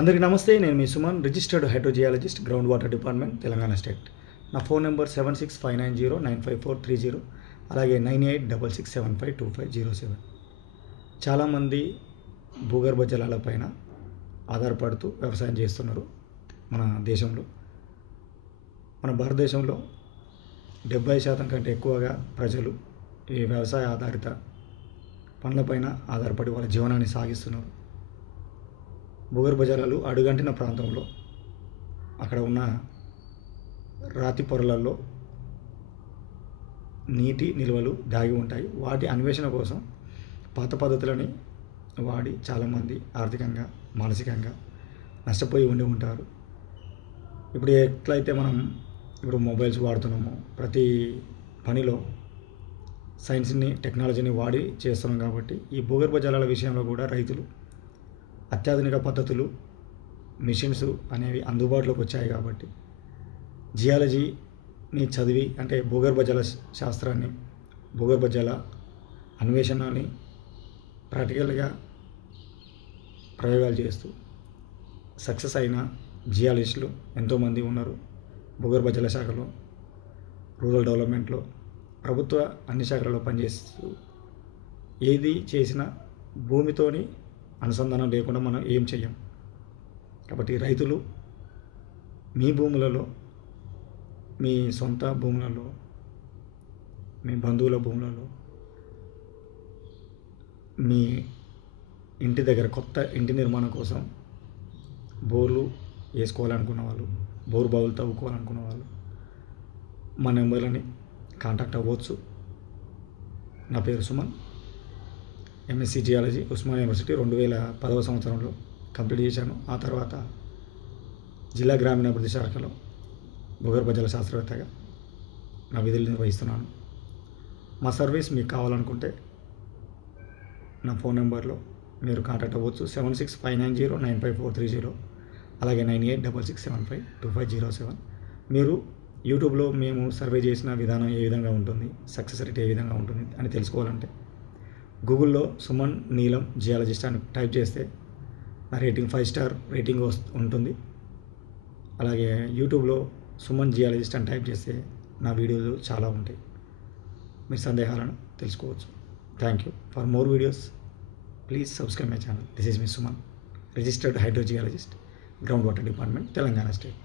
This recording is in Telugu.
అందరికీ నమస్తే. నేను మీ Suman, registered hydrogeologist, ground water department, Telangana state. నా ఫోన్ నెంబర్ 7659095430, అలాగే 9866752507. చాలామంది భూగర్భ జలాలపైన ఆధారపడుతూ వ్యవసాయం చేస్తున్నారు మన దేశంలో. మన భారతదేశంలో 70% కంటే ఎక్కువగా ప్రజలు ఈ వ్యవసాయ ఆధారిత పనులపైన ఆధారపడి వాళ్ళ జీవనాన్ని సాగిస్తున్నారు. భూగర్భ జలాలు అడుగంటిన ప్రాంతంలో అక్కడ ఉన్న రాతి పొరలలో నీటి నిల్వలు దాగి ఉంటాయి. వాటి అన్వేషణ కోసం పాత పద్ధతులని వాడి చాలామంది ఆర్థికంగా, మానసికంగా నష్టపోయి ఉంటారు. ఇప్పుడు ఎట్లయితే మనం మొబైల్స్ వాడుతున్నామో, ప్రతి పనిలో సైన్స్ని, టెక్నాలజీని వాడి చేస్తున్నాం. కాబట్టి ఈ భూగర్భ జలాల విషయంలో కూడా రైతులు అత్యాధునిక పద్ధతులు, మిషన్స్ అనేవి అందుబాటులోకి వచ్చాయి. కాబట్టి జియాలజీని చదివి, అంటే భూగర్భ జల శాస్త్రాన్ని, భూగర్భ జల అన్వేషణని ప్రాక్టికల్గా ప్రయోగాలు చేస్తూ సక్సెస్ అయిన జియాలజిస్టులు ఎంతోమంది ఉన్నారు. భూగర్భ జల శాఖలో, రూరల్ డెవలప్మెంట్లో, ప్రభుత్వ అన్ని శాఖలలో పనిచేస్తూ ఏది చేసినా భూమితోని అనుసంధానం లేకుండా మనం ఏం చెయ్యం. కాబట్టి రైతులు మీ భూములలో, మీ సొంత భూములలో, మీ బంధువుల భూములలో, మీ ఇంటి దగ్గర కొత్త ఇంటి నిర్మాణం కోసం బోర్లు వేసుకోవాలనుకున్న వాళ్ళు, బోరు బావులు తవ్వుకోవాలనుకున్న వాళ్ళు మా నెంబర్లని కాంటాక్ట్ అవ్వచ్చు. నా పేరు Suman. MSc geology Osmania University 2010వ సంవత్సరంలో కంప్లీట్ చేశాను. ఆ తర్వాత జిల్లా గ్రామీణాభివృద్ధి శాఖలో భూగర్భ జల శాస్త్రవేత్తగా నా విధులు నిర్వహిస్తున్నాను. మా సర్వీస్ మీకు కావాలనుకుంటే నా ఫోన్ నెంబర్లో మీరు కాంటాక్ట్ అవ్వచ్చు. 7659095430, అలాగే 9866752507. మీరు యూట్యూబ్లో మేము సర్వే చేసిన విధానం ఏ విధంగా ఉంటుంది, సక్సెస్ రేట్ ఏ విధంగా ఉంటుంది అని తెలుసుకోవాలంటే గూగుల్లో సుమన్ నీలం జియాలజిస్ట్ అని టైప్ చేస్తే నా రేటింగ్ 5 స్టార్ రేటింగ్ ఉంటుంది. అలాగే యూట్యూబ్లో సుమన్ జియాలజిస్ట్ అని టైప్ చేస్తే నా వీడియోలు చాలా ఉంటాయి. మీ సందేహాలను తెలుసుకోవచ్చు. Thank you. For more videos please subscribe my channel. This is me Suman, registered hydrogeologist, ground water department, Telangana state.